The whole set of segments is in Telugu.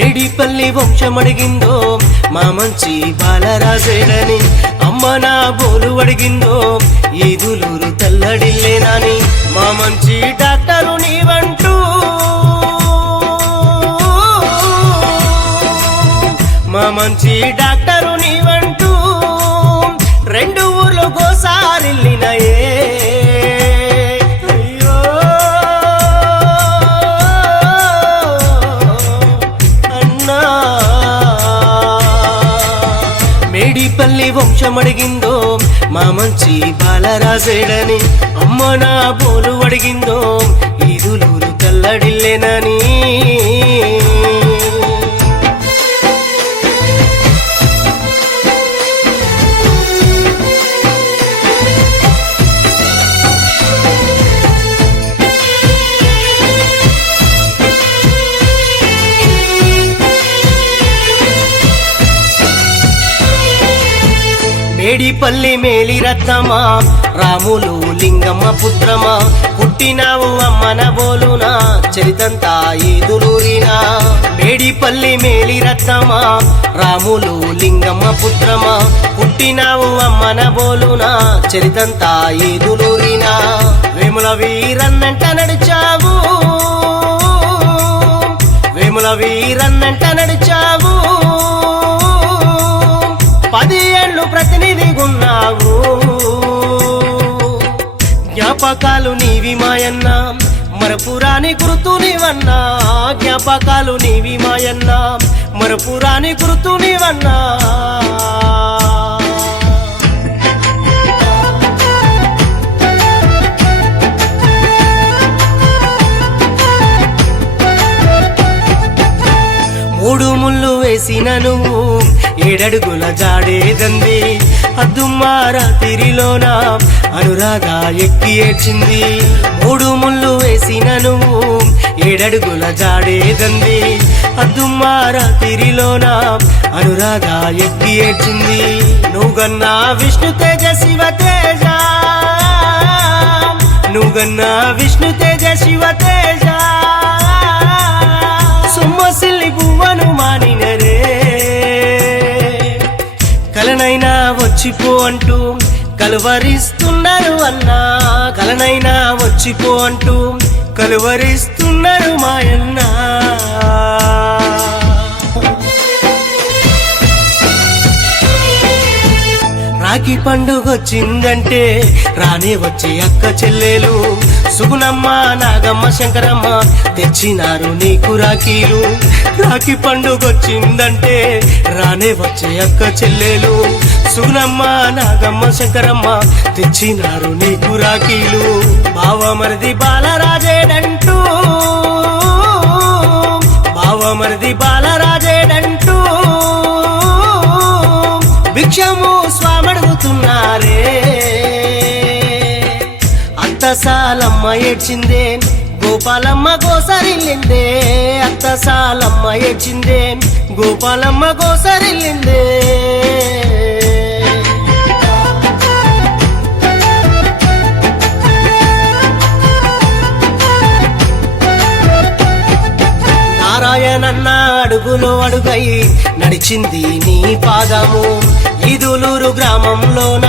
మేడిపల్లి వంశమడిగిందో మా మంచి బాలరాజేడని, అమ్మ నా బోలు అడిగిందో ఈదులూరు తల్లడిల్లేనని, మా మంచి డాక్టరు నీవంటూ మా మంచి డాక్టరు నీవంటూ రెండు ఊర్లు గోసారిల్లినయే. మేడిపల్లి వంశమడిగిందో మా మంచి బాలరాజేడని, అమ్మ నా బోలు అడిగిందో ఈదులూరు తల్లడిల్లేనని. మేడిపల్లి మేలి రత్నమా రాములు లింగమ్మ పుత్రమా, పుట్టినావు అమ్మన బోలునా చరితంతా ఈదులూరినా. మేడిపల్లి మేలి రత్నమా రాములు లింగమ్మ పుత్రమా, పుట్టినావు అమ్మన బోలునా చరితంతా ఈదులూరినా. వేముల వీరన్నంట నడిచావు, వేముల వీరన్నంట నడిచావు, 10 ఏళ్ళు ప్రతినిధిగున్నావు. జ్ఞాపకాలు నీవి మాయన్న మరపురాని గుర్తు నీవన్నా, జ్ఞాపకాలు నీవి మాయన్న మరపురాని గుర్తు నీవన్నా. మూడు ముళ్ళు వేసిన నువ్వు 7 అడుగుల జాడేదంది, అద్దుమార తిరిలోన అనురాధ ఎక్కి ఏడ్చింది. 3 ముళ్ళు వేసిన నువ్వు 7 అడుగుల జాడేదంది, అద్దుమార తిరిలోన అనురాధ ఎక్కి ఏడ్చింది. నువ్వుగన్నా విష్ణు తేజ శివ తేజ, నువ్వుగన్నా విష్ణు తేజ శివ తేజ, సొమ్మసిల్లి పువ్వను మానినరే. కలనైనా వచ్చిపో అంటూ కలువరిస్తున్నారు అన్నా, కలనైనా వచ్చిపో అంటూ కలువరిస్తున్నారు మాయన్నా. రాఖీ పండుగొచ్చిందంటే రానే వచ్చే అక్క చెల్లెలు, సుగుణమ్మ నాగమ్మ శంకరమ్మ తెచ్చినారు నీకు రాఖీలు. రాఖీ పండుగొచ్చిందంటే రానే వచ్చే అక్క చెల్లెలు, సుగుణమ్మ నాగమ్మ శంకరమ్మ తెచ్చినారు నీకు రాఖీలు. బావమరిది బాలరాజేడంటూ, బావమరిది బాలరాజేడంటూ భిక్షము స్వామడుగుతున్నారే. అత్తసాలమ్మ ఏడ్చిందే గోపాలమ్మ గోసరిల్లిందే, అత్తసాలమ్మ ఏడ్చిందే గోపాలమ్మ గోసరిల్లిందే. నారాయణన్న అడుగులో అడుగై నడిచింది నీ పాదము, ఈదులూరు గ్రామంలోన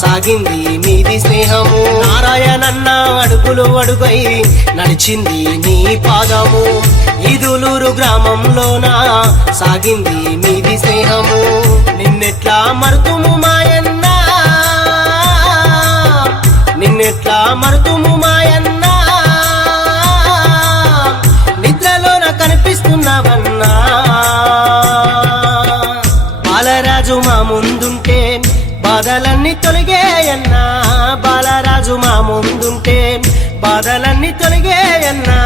సాగింది మీది స్నేహము. నారాయణన్న అడుగులు అడుగై నడిచింది నీ పాదము, ఈదులూరు గ్రామంలోన సాగింది మీది స్నేహము. నిన్నెట్లా మరుతుము మాయన్న, నిన్నెట్లా మరుతుము మాయన్న, నిద్రలోన కనిపిస్తున్నావన్నా. బాలరాజు మా ముందుంటే బాధలన్నీ తొలగేయన్నా, బాలరాజు మా ముందుంటే బాధలన్నీ తొలగేయన్నా.